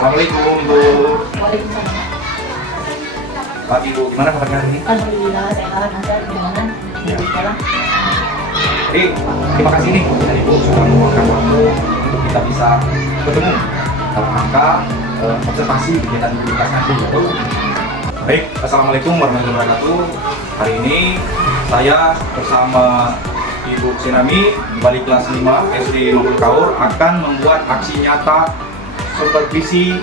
Assalamualaikum Bu. Waalaikumsalam. Pagi Bu, gimana kabarnya hari ini? Alhamdulillah sehat, ada gimana? Ya. Di sekolah. Jadi terima kasih nih dari Bu sudah meluangkan waktu untuk kita bisa bertemu dalam rangka observasi kegiatan aktivitas nanti ya Bu. Baik, Assalamualaikum warahmatullahi wabarakatuh. Hari ini saya bersama Ibu Sinami Balik kelas 5 SD 50 Kaur akan membuat aksi nyata supervisi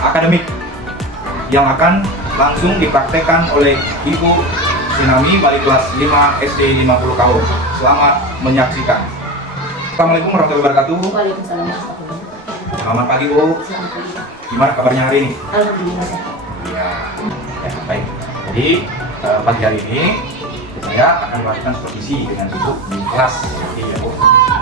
akademik yang akan langsung dipraktekkan oleh Ibu Sinami Balik kelas 5 SD 50 Kaur. Selamat menyaksikan. Assalamualaikum warahmatullahi wabarakatuh. Waalaikumsalam warahmatullahi wabarakatuh. Selamat pagi Bu. Selamat pagi. Gimana kabarnya hari ini? Alhamdulillah sehat. Ya, baik. Jadi pagi hari ini saya akan melakukan supervisi dengan Ibu di kelas nanti ya Bu.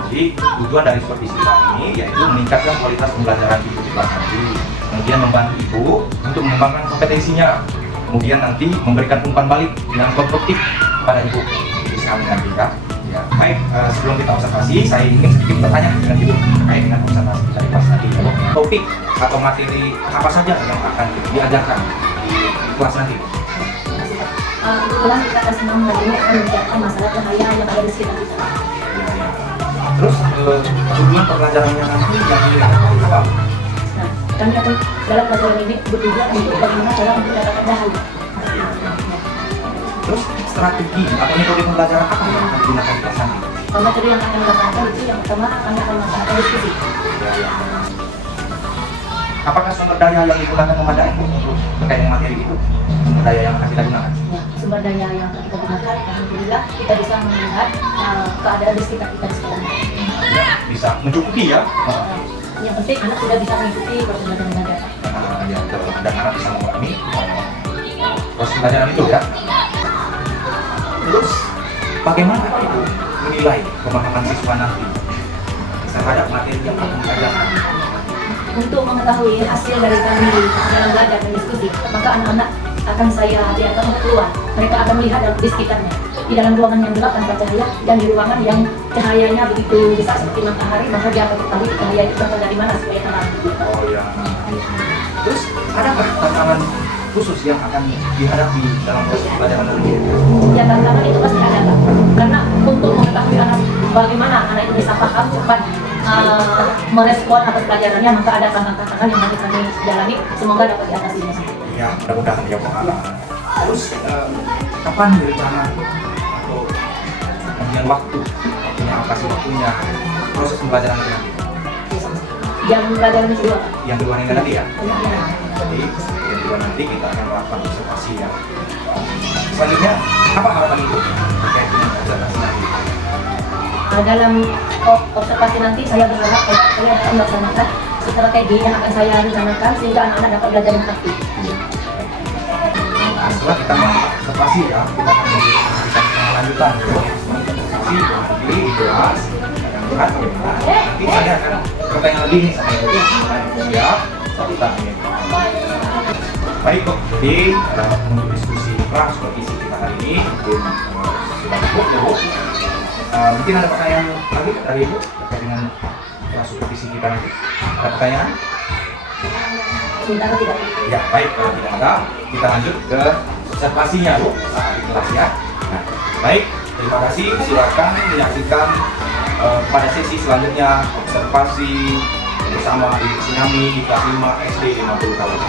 Jadi tujuan dari supervisi kita ini yaitu meningkatkan kualitas pembelajaran Ibu di kelas nanti, kemudian membantu Ibu untuk mengembangkan kompetensinya, kemudian nanti memberikan umpan balik yang konstruktif kepada Ibu di kami nanti ya. Ya, baik. Sebelum kita observasi, saya ingin sedikit bertanya dengan Ibu terkait dengan observasi kita di kelas nanti ya Bu. Topik atau materi apa saja yang akan diajarkan di kelas nanti? Kebetulan kita kelas 6 hari ini akan membicarakan masalah cahaya yang ada di sekitar kita. Terus tujuan pembelajarannya nanti yang dilihat apa? Nah, kami akan dalam pelajaran ini bertujuan untuk bagaimana cara mendapatkan cahaya. Terus strategi atau metode pembelajaran apa yang akan digunakan di kelas nanti? Materi yang akan dilaksanakan itu yang pertama kami akan melaksanakan diskusi. Apakah sumber daya yang digunakan memadai untuk terkait dengan materi itu? Sumber daya yang akan kita gunakan? Ya, sumber daya yang kita gunakan, alhamdulillah kita bisa melihat keadaan di sekitar kita di sekolah. Ya, bisa mencukupi ya. Yang penting anak sudah bisa mengikuti proses belajar mengajar. Ya, dan anak bisa memahami proses pembelajaran itu ya. Terus bagaimana Ibu menilai pemahaman siswa nanti terhadap materi yang akan diajarkan? Untuk mengetahui hasil dari kami dalam belajar dan diskusi, maka anak-anak akan saya biarkan untuk keluar. Mereka akan melihat di sekitarnya, di dalam ruangan yang gelap tanpa cahaya dan di ruangan yang cahayanya begitu besar seperti matahari, maka dia akan ketahui cahaya itu berasal dari mana supaya terang. Oh ya. Terus adakah tantangan khusus yang akan dihadapi dalam proses pembelajaran nanti? Ya, tantangan itu pasti ada, Pak. Karena untuk mengetahui anak bagaimana anak itu bisa paham cepat merespon atas pelajarannya, maka ada tantangan yang harus kami jalani. Semoga dapat diatasinya. Ya, mudah-mudahan ya Bu. Terus kapan rencana atau kemudian waktunya, alokasi waktunya proses pembelajaran itu nanti? Jam pelajaran kedua, Pak. Yang kedua ini nanti ya? Jadi yang kedua nanti kita akan melakukan observasi ya. Selanjutnya apa harapan Ibu terkait dengan observasi nanti? Dalam observasi nanti saya berharap saya akan melaksanakan strategi yang akan saya rencanakan sehingga anak-anak dapat belajar dengan aktif. Nah, setelah kita observasi ya, kita akan memberikan lanjutan observasi nanti di kelas akan melihat bagaimana. Nanti saya akan bertanya lebih nih sama Ibu. Siap, kita ini. Baik Bu, jadi untuk diskusi kelas supervisi kita hari ini mungkin sudah cukup ya Bu. Mungkin ada pertanyaan lagi dari Ibu terkait dengan kelas supervisi kita nanti. Ada pertanyaan? Sementara tidak. Ya, baik. Kalau tidak ada, kita lanjut ke observasinya Bu di kelas ya. Nah, baik. Terima kasih. Silakan menyaksikan pada sesi selanjutnya observasi bersama Ibu Sinami di kelas 5 SD 50 Kaur.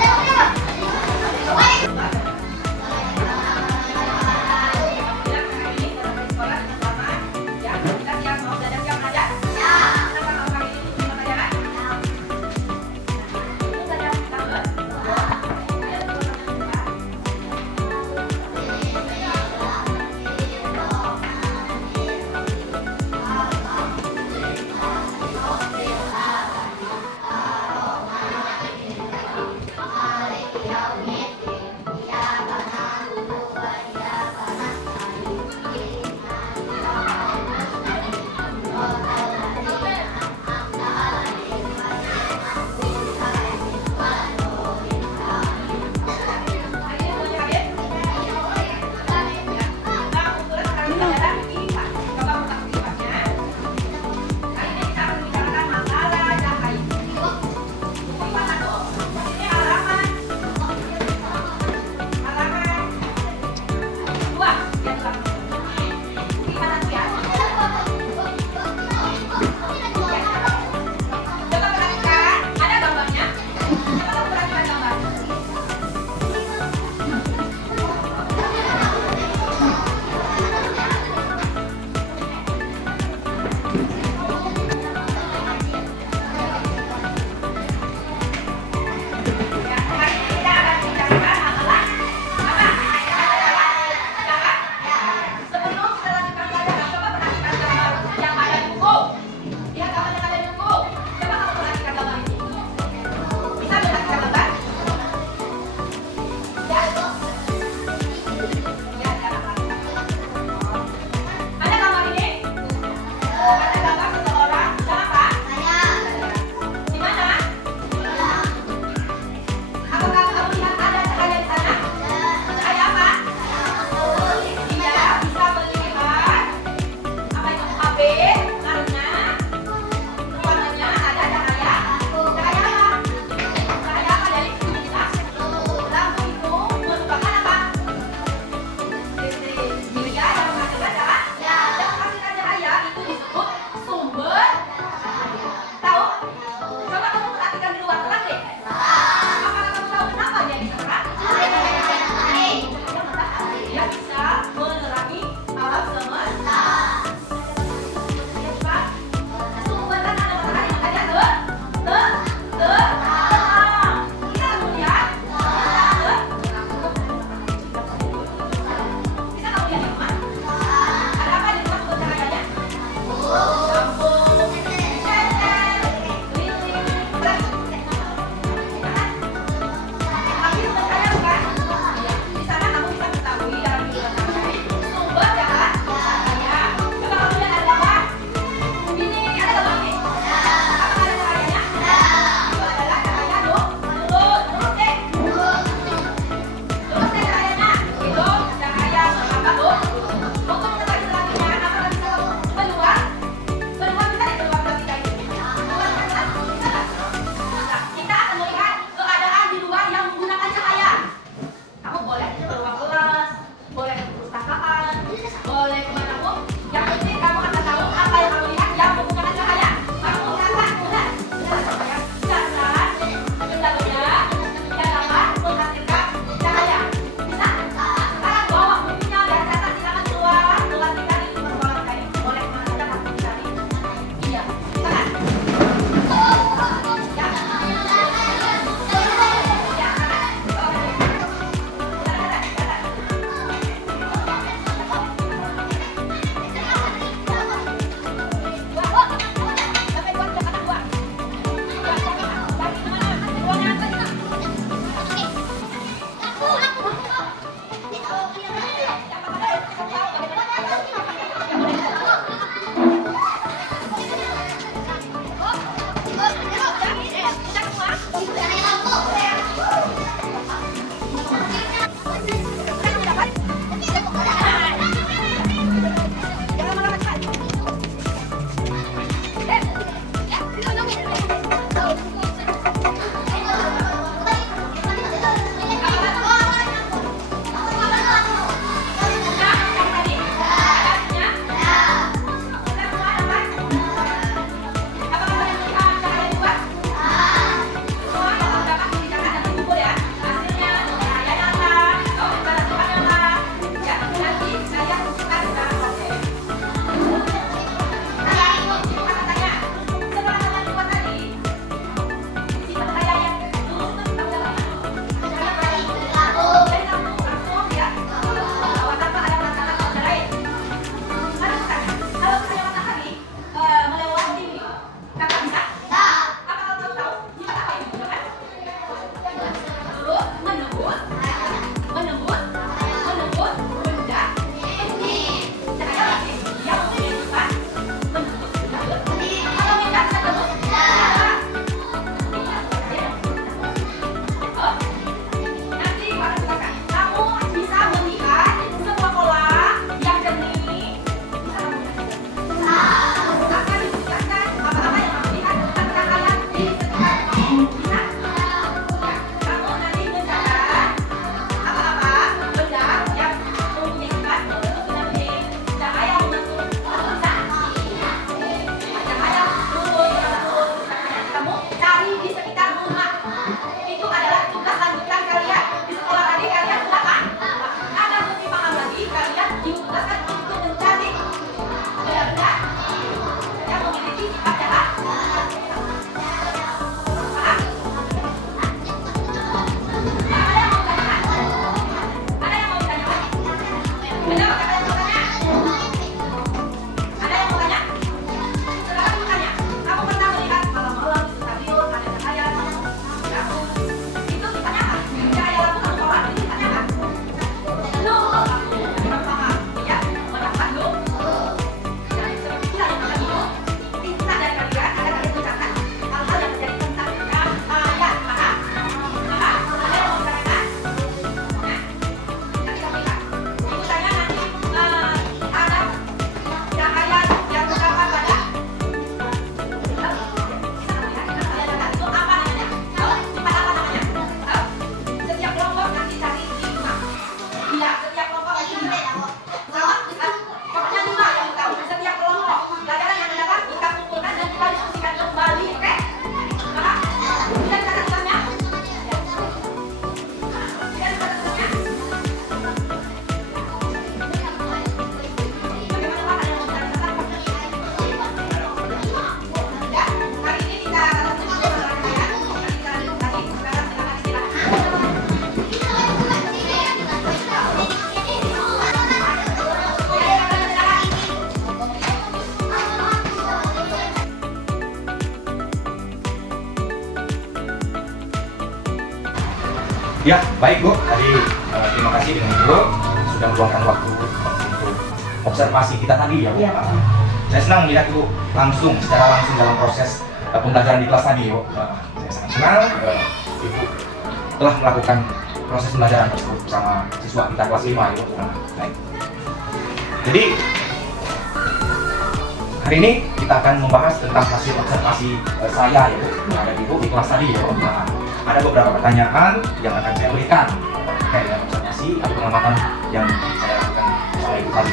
Ya, baik Bu. Tadi terima kasih dengan Ibu sudah meluangkan waktu untuk observasi kita tadi ya Bu. Iya. Saya senang melihat Ibu secara langsung dalam proses pembelajaran di kelas tadi Bu. Saya sangat senang Ibu telah melakukan proses pembelajaran tersebut bersama siswa kita kelas 5 ya Bu. Baik. Jadi hari ini kita akan membahas tentang hasil observasi saya ya Bu, yang ada di Ibu di kelas tadi ya Bu. Ada beberapa pertanyaan yang akan saya berikan terkait dengan observasi atau pengamatan yang saya lakukan bersama Ibu tadi.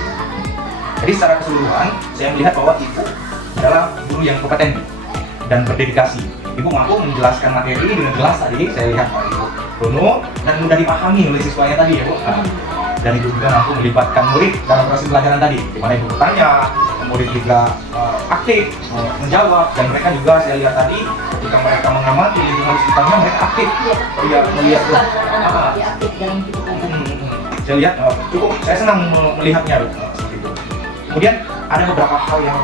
Jadi secara keseluruhan saya melihat bahwa Ibu adalah guru yang kompeten dan berdedikasi. Ibu mampu menjelaskan materi dengan jelas tadi, saya lihat bahwa Ibu penuh dan mudah dipahami oleh siswanya tadi ya Bu. Dan Ibu juga mampu melibatkan murid dalam proses pelajaran tadi, di mana Ibu bertanya, murid juga aktif menjawab, dan mereka juga saya lihat tadi ketika mereka mengamati lingkungan sekitarnya mereka aktif. Iya, melihat anak-anak aktif dalam kehidupan. Saya lihat cukup, saya senang melihatnya seperti itu. Kemudian ada beberapa hal yang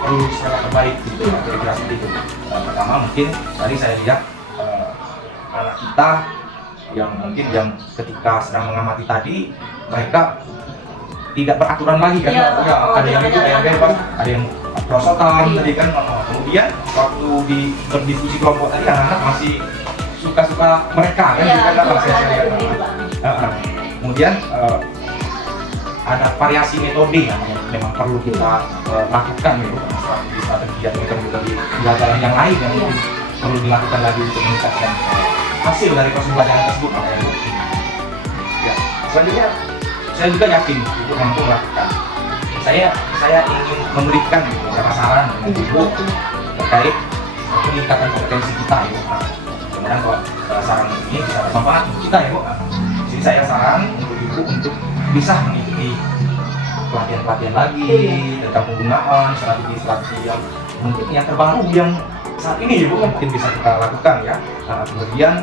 perlu saya perbaiki kira-kira seperti itu. Pertama mungkin tadi saya lihat anak kita yang ketika sedang mengamati tadi mereka tidak beraturan lagi kan, Ya, ada yang itu yang bebas, ada yang prosotan tadi kan. Kemudian waktu berdiskusi kelompok tadi anak-anak masih suka-suka mereka kan, saya lihat. Kemudian ada variasi metode yang memang perlu kita lakukan gitu, strategi atau metode pelajaran yang lain yang mungkin perlu dilakukan lagi untuk meningkatkan hasil dari proses pelajaran tersebut. Ya, selanjutnya saya juga yakin Ibu mampu melakukan. Saya ingin memberikan beberapa saran dengan Ibu terkait peningkatan kompetensi kita ya. Mudah-mudahan saran ini bisa bermanfaat untuk kita ya Bu. Jadi saya saran untuk Ibu untuk bisa mengikuti pelatihan-pelatihan lagi tentang penggunaan strategi-strategi yang mungkin yang terbaru yang saat ini Ibu mungkin bisa kita lakukan ya. Kemudian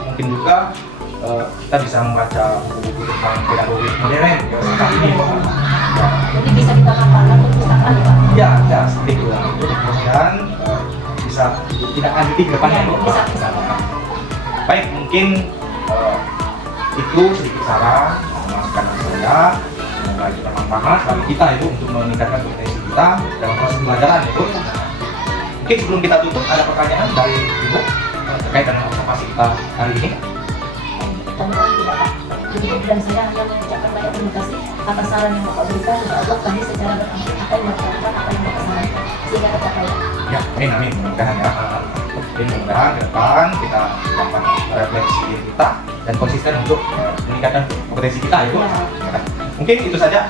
mungkin juga kita bisa membaca buku-buku tentang pedagogi modern ya saat ini Ibu. Jadi bisa kita manfaatkan untuk perpustakaan ya Pak? Ya seperti itu. Dan bisa tidak lanjuti ke depannya Ibu. Bisa. Baik, mungkin itu sedikit saran masukan dari saya. Semoga itu bermanfaat bagi kita Ibu untuk meningkatkan kompetensi kita dalam proses pembelajaran Ibu. Oke, sebelum kita tutup ada pertanyaan dari Ibu terkait dengan observasi kita hari ini. Mudah-mudahan tidak Pak. Jadi dan saya hanya mengucapkan banyak terima kasih atas saran yang Bapak berikan. Insya Allah kami secara berangsur akan melakukan apa yang Bapak sarankan sehingga tercapai. Ya, amin. Mudah-mudahan ya. Jadi mudah-mudahan ke depan kita dapat refleksi diri kita dan konsisten untuk meningkatkan kompetensi kita Ibu. Mungkin itu saja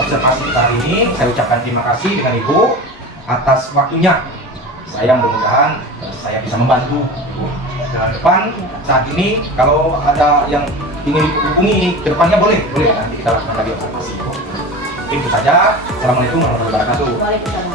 observasi kita hari ini. Saya ucapkan terima kasih dengan Ibu atas waktunya. Saya mudah-mudahan saya bisa membantu ke depan. Saat ini kalau ada yang ingin dihubungi ke depannya boleh nanti kita lakukan lagi observasi. Mungkin itu saja. Assalamualaikum warahmatullahi wabarakatuh. Waalaikumsalam.